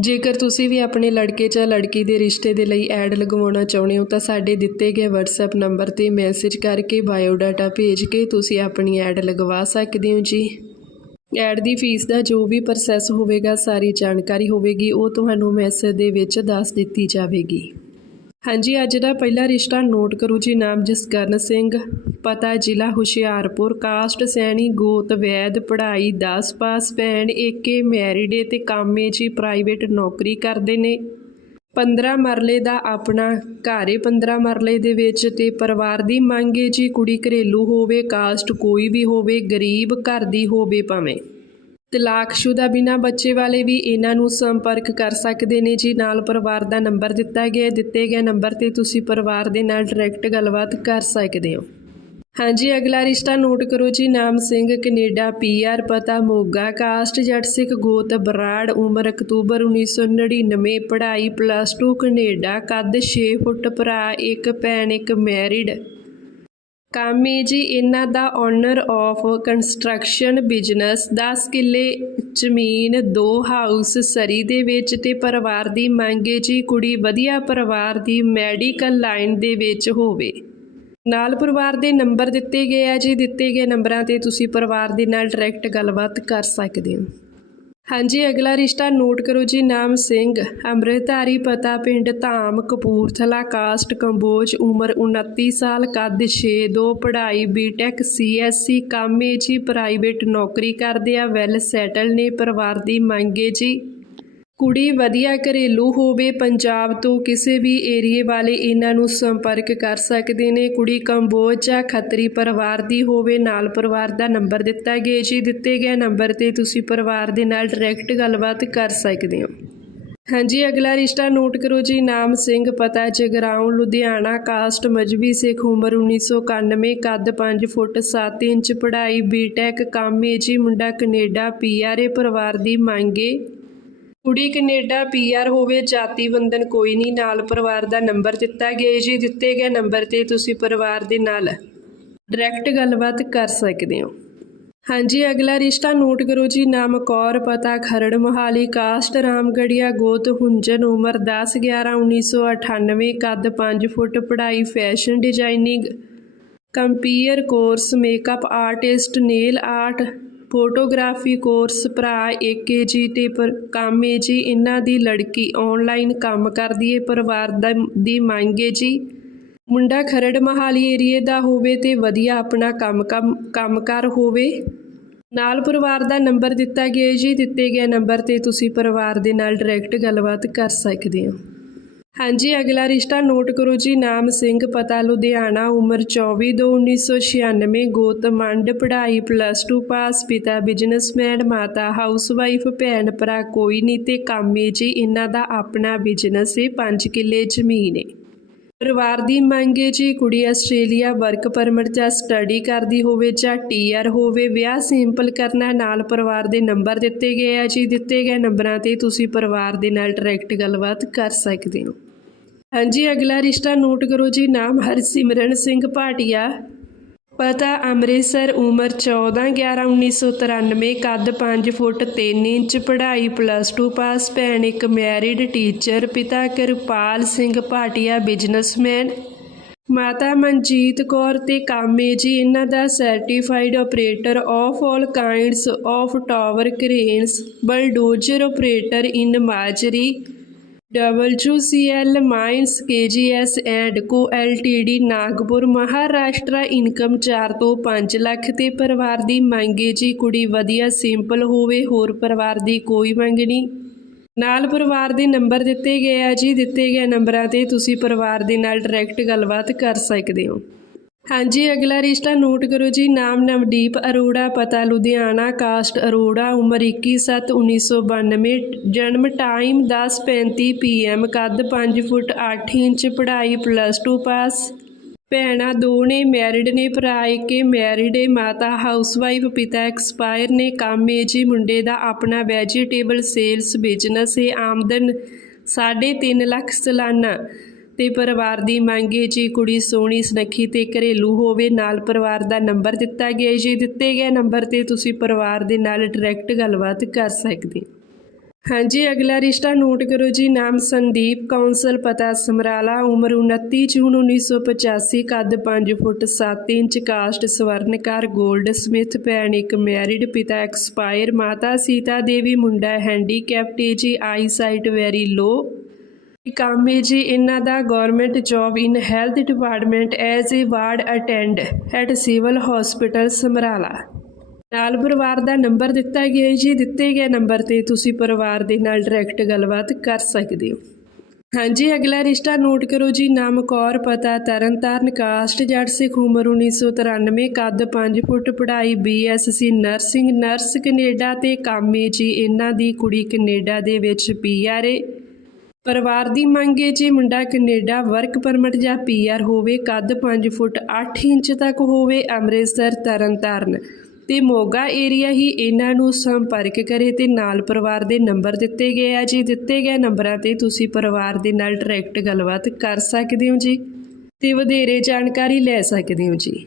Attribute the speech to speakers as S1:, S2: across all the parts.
S1: ਜੇਕਰ ਤੁਸੀਂ ਵੀ ਆਪਣੇ ਲੜਕੇ ਜਾਂ ਲੜਕੀ ਦੇ ਰਿਸ਼ਤੇ ਦੇ ਲਈ ਐਡ ਲਗਵਾਉਣਾ ਚਾਹੁੰਦੇ ਹੋ, ਤਾਂ ਸਾਡੇ ਦਿੱਤੇ ਗਏ WhatsApp ਨੰਬਰ ਤੇ ਮੈਸੇਜ ਕਰਕੇ ਬਾਇਓਡਾਟਾ ਭੇਜ ਕੇ ਤੁਸੀਂ ਆਪਣੀ ਐਡ ਲਗਵਾ ਸਕਦੇ ਹੋ ਜੀ। ਐਡ ਦੀ ਫੀਸ ਦਾ ਜੋ ਵੀ ਪ੍ਰੋਸੈਸ ਹੋਵੇਗਾ, ਸਾਰੀ ਜਾਣਕਾਰੀ ਹੋਵੇਗੀ, ਉਹ ਤੁਹਾਨੂੰ ਮੈਸੇਜ ਦੇ ਵਿੱਚ ਦੱਸ ਦਿੱਤੀ ਜਾਵੇਗੀ। ਹਾਂਜੀ, ਅੱਜ ਦਾ ਪਹਿਲਾ ਰਿਸ਼ਤਾ ਨੋਟ ਕਰੋ ਜੀ, ਨਾਮ ਜਸਕਰਨ ਸਿੰਘ। ਪਤਾ ਜ਼ਿਲ੍ਹਾ ਹੁਸ਼ਿਆਰਪੁਰ ਕਾਸਟ ਸੈਣੀ ਗੋਤ ਵੈਦ ਪੜ੍ਹਾਈ 10 ਪਾਸ ਭੈਣ ਏਕੇ ਮੈਰਿਡ ਏ ਤੇ ਕਾਮੇ ਜੀ ਪ੍ਰਾਈਵੇਟ ਨੌਕਰੀ ਕਰਦੇ ਨੇ। 15 ਮਰਲੇ ਦਾ ਆਪਣਾ, ਘਰ ਏ 15 ਮਰਲੇ ਦੇ ਵਿੱਚ ਤੇ ਪਰਿਵਾਰ ਦੀ ਮੰਗ ਏ ਜੀ ਕੁੜੀ ਘਰੇਲੂ ਹੋਵੇ, ਕਾਸਟ ਕੋਈ ਵੀ ਹੋਵੇ, ਗਰੀਬ ਘਰ ਦੀ ਹੋਵੇ ਭਾਵੇਂ। ਤਲਾਕਸ਼ੁਦਾ ਬਿਨਾ ਬੱਚੇ ਵਾਲੇ ਵੀ ਇਹਨਾਂ ਨੂੰ ਸੰਪਰਕ ਕਰ ਸਕਦੇ ਨੇ ਜੀ। ਨਾਲ ਪਰਿਵਾਰ ਦਾ ਨੰਬਰ ਦਿੱਤਾ ਗਿਆ, ਦਿੱਤੇ ਗਏ ਨੰਬਰ ਤੇ ਤੁਸੀਂ ਪਰਿਵਾਰ ਦੇ ਨਾਲ ਡਾਇਰੈਕਟ ਗੱਲਬਾਤ ਕਰ ਸਕਦੇ ਹੋ। ਹਾਂਜੀ, ਅਗਲਾ ਰਿਸ਼ਤਾ ਨੋਟ ਕਰੋ ਜੀ। ਨਾਮ ਸਿੰਘ, ਕੈਨੇਡਾ ਪੀਆਰ ਪਤਾ ਮੋਗਾ, ਕਾਸਟ ਜੱਟ ਸਿੱਖ, ਗੋਤ, ਬਰਾੜ, ਉਮਰ ਅਕਤੂਬਰ 1999 ਪੜ੍ਹਾਈ ਪਲੱਸ 2 ਕੈਨੇਡਾ, ਕੱਦ 6 ਫੁੱਟ, ਭਰਾ ਇੱਕ, ਭੈਣ ਇੱਕ ਮੈਰਿਡ ਕੰਮ ਹੈ ਜੀ, ਇਹਨਾਂ ਦਾ ਓਨਰ ਆਫ ਕੰਸਟਰਕਸ਼ਨ ਬਿਜ਼ਨਸ 10 ਕਿੱਲੇ ਜ਼ਮੀਨ, ਦੋ ਹਾਊਸ ਸਰੀ ਦੇ ਵਿੱਚ ਤੇ ਪਰਿਵਾਰ ਦੀ ਮੰਗ ਹੈ ਜੀ, ਕੁੜੀ ਵਧੀਆ ਪਰਿਵਾਰ ਦੀ ਮੈਡੀਕਲ ਲਾਈਨ ਦੇ ਵਿੱਚ ਹੋਵੇ। ਨਾਲ ਪਰਿਵਾਰ ਦੇ ਨੰਬਰ ਦਿੱਤੇ ਗਏ ਆ ਜੀ, ਦਿੱਤੇ ਗਏ ਨੰਬਰਾਂ ਤੇ ਤੁਸੀਂ ਪਰਿਵਾਰ ਦੇ ਨਾਲ ਡਾਇਰੈਕਟ ਗੱਲਬਾਤ ਕਰ ਸਕਦੇ ਹੋ। ਹਾਂਜੀ, ਅਗਲਾ ਰਿਸ਼ਤਾ ਨੋਟ ਕਰੋ ਜੀ, ਨਾਮ ਸਿੰਘ, ਅੰਮ੍ਰਿਤਧਾਰੀ, ਪਤਾ ਪਿੰਡ ਧਾਮ, ਕਪੂਰਥਲਾ, ਕਾਸਟ, ਕੰਬੋਜ, ਉਮਰ 29 ਸਾਲ, ਕੱਦ 6'2 ਪੜ੍ਹਾਈ ਬੀਟੈਕ ਸੀਐਸਸੀ ਕਾਮੇ ਜੀ ਪ੍ਰਾਈਵੇਟ ਨੌਕਰੀ ਕਰਦੇ ਆ ਵੈਲ ਸੈਟਲ ਨੇ, ਪਰਿਵਾਰ ਦੀ ਮੰਗੇ ਜੀ। ਕੁੜੀ ਵਧੀਆ ਘਰੇਲੂ ਹੋਵੇ, ਪੰਜਾਬ ਤੋਂ ਕਿਸੇ ਵੀ ਏਰੀਏ ਵਾਲੇ ਇਹਨਾਂ ਨੂੰ ਸੰਪਰਕ ਕਰ ਸਕਦੇ ਨੇ। ਕੁੜੀ ਕੰਬੋਜ ਜਾਂ ਖੱਤਰੀ ਪਰਿਵਾਰ ਦੀ ਹੋਵੇ, ਨਾਲ ਪਰਿਵਾਰ ਦਾ ਨੰਬਰ ਦਿੱਤਾ ਗਿਆ ਜੀ। ਦਿੱਤੇ ਗਏ ਨੰਬਰ ਤੇ ਤੁਸੀਂ ਪਰਿਵਾਰ ਦੇ ਨਾਲ ਡਾਇਰੈਕਟ ਗੱਲਬਾਤ ਕਰ ਸਕਦੇ ਹੋ। ਹਾਂਜੀ, ਅਗਲਾ ਰਿਸ਼ਤਾ ਨੋਟ ਕਰੋ ਜੀ। ਨਾਮ ਸਿੰਘ, ਪਤਾ ਜਗਰਾਉਂ, ਲੁਧਿਆਣਾ ਕਾਸਟ ਮਜਬੀ, ਸਿੱਖ ਉਮਰ 1991 ਕੱਦ 5 ਫੁੱਟ 7 ਇੰਚ, ਪੜ੍ਹਾਈ ਬੀਟੈਕ ਕਾਮੇ ਜੀ, ਮੁੰਡਾ ਕੈਨੇਡਾ ਪੀਆਰਏ ਪਰਿਵਾਰ ਦੀ ਮੰਗੇ ਕੁੜੀ ਕੈਨੇਡਾ ਪੀਆਰ ਹੋਵੇ, ਜਾਤੀ ਬੰਧਨ ਕੋਈ ਨਹੀਂ, ਨਾਲ ਪਰਿਵਾਰ ਦਾ ਨੰਬਰ ਦਿੱਤਾ ਗਿਆ ਜੀ। ਦਿੱਤੇ ਗਏ ਨੰਬਰ ਤੇ ਤੁਸੀਂ ਪਰਿਵਾਰ ਦੇ ਨਾਲ ਡਾਇਰੈਕਟ ਗੱਲਬਾਤ ਕਰ ਸਕਦੇ ਹੋ। ਹਾਂਜੀ, ਅਗਲਾ ਰਿਸ਼ਤਾ ਨੋਟ ਕਰੋ ਜੀ। ਨਾਮ ਕੌਰ, ਪਤਾ ਖਰੜ, ਮੋਹਾਲੀ, ਕਾਸਟ, ਰਾਮਗੜੀਆ, ਗੋਤ, ਹੁੰਜਨ, ਉਮਰ 10 11 1998 ਕੱਦ 5 ਫੁੱਟ, ਪੜ੍ਹਾਈ, fashion designing compere course, makeup artist, nail art photography course ਭਰਾ ਏਕੇ ਜੀ ਤੇ ਪਰ ਕਾਮੇ ਜੀ ਇਹਨਾਂ ਦੀ ਲੜਕੀ ਆਨਲਾਈਨ ਕੰਮ ਕਰਦੀ ਏ, ਪਰਿਵਾਰ ਦਾ ਦੀ ਮੰਗੇ ਜੀ। ਮੁੰਡਾ ਖਰੜ ਮਹਾਲੀ ਏਰੀਏ ਦਾ ਹੋਵੇ ਤੇ ਵਧੀਆ ਆਪਣਾ ਕੰਮ ਕੰਮ ਕੰਮਕਾਰ ਹੋਵੇ। ਨਾਲ ਪਰਿਵਾਰ ਦਾ ਨੰਬਰ ਦਿੱਤਾ ਗਿਆ ਜੀ, ਦਿੱਤੇ ਗਏ ਨੰਬਰ ਤੇ ਤੁਸੀਂ ਪਰਿਵਾਰ ਦੇ ਨਾਲ ਡਾਇਰੈਕਟ ਗੱਲਬਾਤ ਕਰ ਸਕਦੇ ਹੋ। ਹਾਂਜੀ, ਅਗਲਾ ਰਿਸ਼ਤਾ ਨੋਟ ਕਰੋ ਜੀ। ਨਾਮ ਸਿੰਘ, ਪਤਾ ਲੁਧਿਆਣਾ, ਉਮਰ 24 ਦੋ 1996 ਗੋਤ ਮੰਡ, ਪੜ੍ਹਾਈ ਪਲੱਸ 2 ਪਾਸ ਪਿਤਾ ਬਿਜ਼ਨਸਮੈਨ ਮਾਤਾ ਹਾਊਸਵਾਈਫ ਭੈਣ ਭਰਾ ਕੋਈ ਨਹੀਂ ਤੇ ਕਾਮੇ ਜੀ, ਇਹਨਾਂ ਦਾ ਆਪਣਾ ਬਿਜ਼ਨਸ ਹੈ 5 ਕਿੱਲੇ ਜ਼ਮੀਨ ਹੈ ਪਰਿਵਾਰ ਦੀ ਮੰਗ ਹੈ ਜੀ, ਕੁੜੀ ਆਸਟ੍ਰੇਲੀਆ ਵਰਕ ਪਰਮਿਟ ਜਾਂ ਸਟੱਡੀ ਕਰਦੀ ਹੋਵੇ ਜਾਂ ਟੀਆਰ ਹੋਵੇ, ਵਿਆਹ ਸਿੰਪਲ ਕਰਨਾ ਨਾਲ ਪਰਿਵਾਰ ਦੇ ਨੰਬਰ ਦਿੱਤੇ ਗਏ ਆ ਜੀ, ਦਿੱਤੇ ਗਏ ਨੰਬਰਾਂ ਤੇ ਤੁਸੀਂ ਪਰਿਵਾਰ ਦੇ ਨਾਲ ਡਾਇਰੈਕਟ ਗੱਲਬਾਤ ਕਰ ਸਕਦੇ ਹੋ। ਹਾਂਜੀ, ਅਗਲਾ ਰਿਸ਼ਤਾ ਨੋਟ ਕਰੋ ਜੀ, ਨਾਮ ਹਰਸਿਮਰਨ ਸਿੰਘ ਭਾਟੀਆ। ਪਤਾ ਅੰਮ੍ਰਿਤਸਰ ਉਮਰ 14 11 1993 ਕੱਦ 5 ਫੁੱਟ 3 ਇੰਚ, ਪੜ੍ਹਾਈ ਪਲੱਸ 2 ਪਾਸ ਭੈਣ ਇੱਕ ਮੈਰਿਡ ਟੀਚਰ ਪਿਤਾ ਕਿਰਪਾਲ ਸਿੰਘ ਭਾਟੀਆ ਬਿਜ਼ਨਸਮੈਨ ਮਾਤਾ ਮਨਜੀਤ ਕੌਰ ਤੇ ਕਾਮੇ ਜੀ, ਇਹਨਾਂ ਦਾ certified operator of all kinds of tower cranes bulldozer operator in Majri WCL mines KGS and co LTD Nagpur Maharashtra income 4 ਤੋਂ 5 ਲੱਖ ਤੇ ਪਰਿਵਾਰ ਦੀ ਮੰਗੇ ਜੀ ਕੁੜੀ ਵਧੀਆ ਸਿੰਪਲ ਹੋਵੇ, ਹੋਰ ਪਰਿਵਾਰ ਦੀ ਕੋਈ ਮੰਗ ਨਹੀਂ। ਨਾਲ ਪਰਿਵਾਰ ਦੇ ਨੰਬਰ ਦਿੱਤੇ ਗਏ ਆ ਜੀ। ਦਿੱਤੇ ਗਏ ਨੰਬਰਾਂ ਤੇ ਤੁਸੀਂ ਪਰਿਵਾਰ ਦੇ ਨਾਲ ਡਾਇਰੈਕਟ ਗੱਲਬਾਤ ਕਰ ਸਕਦੇ ਹੋ। ਹਾਂਜੀ, ਅਗਲਾ ਰਿਸ਼ਤਾ ਨੋਟ ਕਰੋ ਜੀ। ਨਾਮ ਨਵਦੀਪ ਅਰੋੜਾ, ਪਤਾ ਲੁਧਿਆਣਾ, ਕਾਸਟ ਅਰੋੜਾ, ਉਮਰ 21/7/1992 ਜਨਮ ਟਾਈਮ 10:35 ਪੀਐਮ ਕੱਦ 5 ਫੁੱਟ 8 ਇੰਚ, ਪੜ੍ਹਾਈ ਪਲੱਸ 2 ਪਾਸ ਭੈਣਾਂ ਦੋ ਨੇ ਮੈਰਿਡ ਨੇ, ਭਰਾ ਇੱਕ ਮੈਰਿਡ ਏ, ਮਾਤਾ ਹਾਊਸਵਾਈਫ ਪਿਤਾ ਐਕਸਪਾਇਰ ਨੇ। ਕੰਮ ਏ ਜੀ, ਮੁੰਡੇ ਦਾ ਆਪਣਾ ਵੈਜੀਟੇਬਲ ਸੇਲਸ ਬਿਜ਼ਨਸ ਏ। ਆਮਦਨ 3.5 ਲੱਖ ਸਾਲਾਨਾ। ਤੇ ਪਰਿਵਾਰ ਦੀ ਮੰਗ ਏ ਜੀ, ਕੁੜੀ ਸੋਹਣੀ, ਸੁਨੱਖੀ ਤੇ ਘਰੇਲੂ ਹੋਵੇ, ਨਾਲ ਪਰਿਵਾਰ ਦਾ ਨੰਬਰ ਦਿੱਤਾ ਗਿਆ ਏ ਜੀ। ਦਿੱਤੇ ਗਏ ਨੰਬਰ ਤੇ ਤੁਸੀਂ ਪਰਿਵਾਰ ਦੇ ਨਾਲ ਡਾਇਰੈਕਟ ਗੱਲਬਾਤ ਕਰ ਸਕਦੇ ਹਾਂਜੀ, ਅਗਲਾ ਰਿਸ਼ਤਾ ਨੋਟ ਕਰੋ ਜੀ। ਨਾਮ ਸੰਦੀਪ, ਕੌਂਸਲ ਪਤਾ ਸਮਰਾਲਾ, ਉਮਰ 29 ਜੂਨ 1985 ਕੱਦ 5 ਫੁੱਟ 7 ਇੰਚ, ਕਾਸਟ ਸਵਰਨਕਾਰ 골ਡ ਸਮਿਥ, ਭੈਣ ਇੱਕ ਮੈਰਿਡ ਪਿਤਾ ਐਕਸਪਾਇਰ ਮਾਤਾ ਸੀਤਾ ਦੇਵੀ, ਮੁੰਡਾ ਹੈਂਡੀਕੈਪਟ ਏ ਜੀ ਆਈ ਸਾਈਟ ਵੈਰੀ ਲੋ ਕੰਮ ਹੈ ਜੀ, ਇਹਨਾਂ ਦਾ government job in health department as a ward attend at civil hospital Samrala. ਨਾਲ ਪਰਿਵਾਰ ਦਾ ਨੰਬਰ ਦਿੱਤਾ ਗਿਆ ਹੈ ਜੀ। ਦਿੱਤੇ ਗਏ ਨੰਬਰ ਤੇ ਤੁਸੀਂ ਪਰਿਵਾਰ ਦੇ ਨਾਲ ਡਾਇਰੈਕਟ ਗੱਲਬਾਤ ਕਰ ਸਕਦੇ ਹੋ। ਹਾਂਜੀ, ਅਗਲਾ ਰਿਸ਼ਤਾ ਨੋਟ ਕਰੋ ਜੀ। ਨਾਮ ਕੌਰ, ਪਤਾ ਤਰਨਤਾਰਨ, ਕਾਸਟ ਜੱਟ, ਸਿੱਖ ਉਮਰ 1993 ਕੱਦ 5 ਫੁੱਟ, ਪੜ੍ਹਾਈ ਬੀਐਸਸੀ ਨਰਸਿੰਗ ਨਰਸ ਕੈਨੇਡਾ ਤੇ ਕੰਮ ਹੈ ਜੀ, ਇਹਨਾਂ ਦੀ ਕੁੜੀ ਕੈਨੇਡਾ ਦੇ ਵਿੱਚ ਪੀਆਰਏ ਪਰਿਵਾਰ ਦੀ ਮੰਗ ਹੈ ਜੇ ਮੁੰਡਾ ਕੈਨੇਡਾ ਵਰਕ ਪਰਮਿਟ ਜਾਂ ਪੀਆਰ ਹੋਵੇ, ਕੱਦ 5 ਫੁੱਟ 8 ਇੰਚ ਤੱਕ ਹੋਵੇ, ਅੰਮ੍ਰਿਤਸਰ, ਤਰਨਤਾਰਨ। ਤੇ ਮੋਗਾ ਏਰੀਆ ਹੀ ਇਹਨਾਂ ਨੂੰ ਸੰਪਰਕ ਕਰੇ ਤੇ ਨਾਲ ਪਰਿਵਾਰ ਦੇ ਨੰਬਰ ਦਿੱਤੇ ਗਏ ਆ ਜੀ। ਦਿੱਤੇ ਗਏ ਨੰਬਰਾਂ ਤੇ ਤੁਸੀਂ ਪਰਿਵਾਰ ਦੇ ਨਾਲ ਡਾਇਰੈਕਟ ਗੱਲਬਾਤ ਕਰ ਸਕਦੇ ਹੋ ਜੀ ਤੇ ਵਧੇਰੇ ਜਾਣਕਾਰੀ ਲੈ ਸਕਦੇ ਹੋ ਜੀ।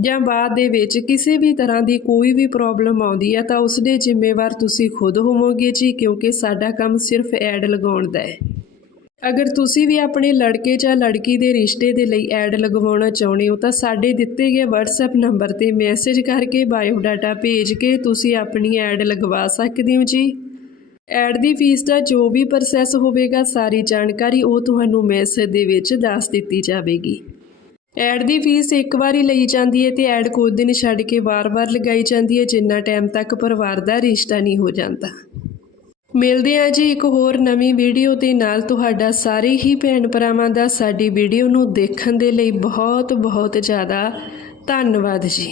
S1: ਜਾਂ ਬਾਅਦ ਦੇ ਵਿੱਚ ਕਿਸੇ ਵੀ ਤਰ੍ਹਾਂ ਦੀ ਕੋਈ ਵੀ ਪ੍ਰੋਬਲਮ ਆਉਂਦੀ ਹੈ ਤਾਂ ਉਸ ਦੇ ਜ਼ਿੰਮੇਵਾਰ ਤੁਸੀਂ ਖੁਦ ਹੋਵੋਗੇ ਜੀ, ਕਿਉਂਕਿ ਸਾਡਾ ਕੰਮ ਸਿਰਫ ਐਡ ਲਗਾਉਣ ਦਾ ਹੈ। ਅਗਰ ਤੁਸੀਂ ਵੀ ਆਪਣੇ ਲੜਕੇ ਜਾਂ ਲੜਕੀ ਦੇ ਰਿਸ਼ਤੇ ਦੇ ਲਈ ਐਡ ਲਗਵਾਉਣਾ ਚਾਹੁੰਦੇ ਹੋ, ਤਾਂ ਸਾਡੇ ਦਿੱਤੇ ਗਏ WhatsApp ਨੰਬਰ ਤੇ ਮੈਸੇਜ ਕਰਕੇ ਬਾਇਓ ਡਾਟਾ ਭੇਜ ਕੇ ਤੁਸੀਂ ਆਪਣੀ ਐਡ ਲਗਵਾ ਸਕਦੇ ਹੋ ਜੀ। ਐਡ ਦੀ ਫੀਸ ਦਾ ਜੋ ਵੀ ਪ੍ਰੋਸੈਸ ਹੋਵੇਗਾ, ਸਾਰੀ ਜਾਣਕਾਰੀ ਉਹ ਤੁਹਾਨੂੰ ਮੈਸੇਜ ਦੇ ਵਿੱਚ ਦੱਸ ਦਿੱਤੀ ਜਾਵੇਗੀ। ਐਡ ਦੀ ਫੀਸ ਇੱਕ ਵਾਰੀ ਲਈ ਜਾਂਦੀ ਹੈ ਤੇ ਐਡ ਕੁਝ ਦਿਨ ਛੱਡ ਕੇ ਵਾਰ-ਵਾਰ ਲਗਾਈ ਜਾਂਦੀ ਹੈ, ਜਿੰਨਾ ਟਾਈਮ ਤੱਕ ਪਰਿਵਾਰ ਦਾ ਰਿਸ਼ਤਾ ਨਹੀਂ ਹੋ ਜਾਂਦਾ। ਮਿਲਦੇ ਹਾਂ ਜੀ ਇੱਕ ਹੋਰ ਨਵੀਂ ਵੀਡੀਓ ਦੇ ਨਾਲ। ਤੁਹਾਡਾ ਸਾਰੇ ਹੀ ਭੈਣ ਭਰਾਵਾਂ ਦਾ ਸਾਡੀ ਵੀਡੀਓ ਨੂੰ ਦੇਖਣ ਦੇ ਲਈ ਬਹੁਤ ਬਹੁਤ ਜ਼ਿਆਦਾ ਧੰਨਵਾਦ ਜੀ।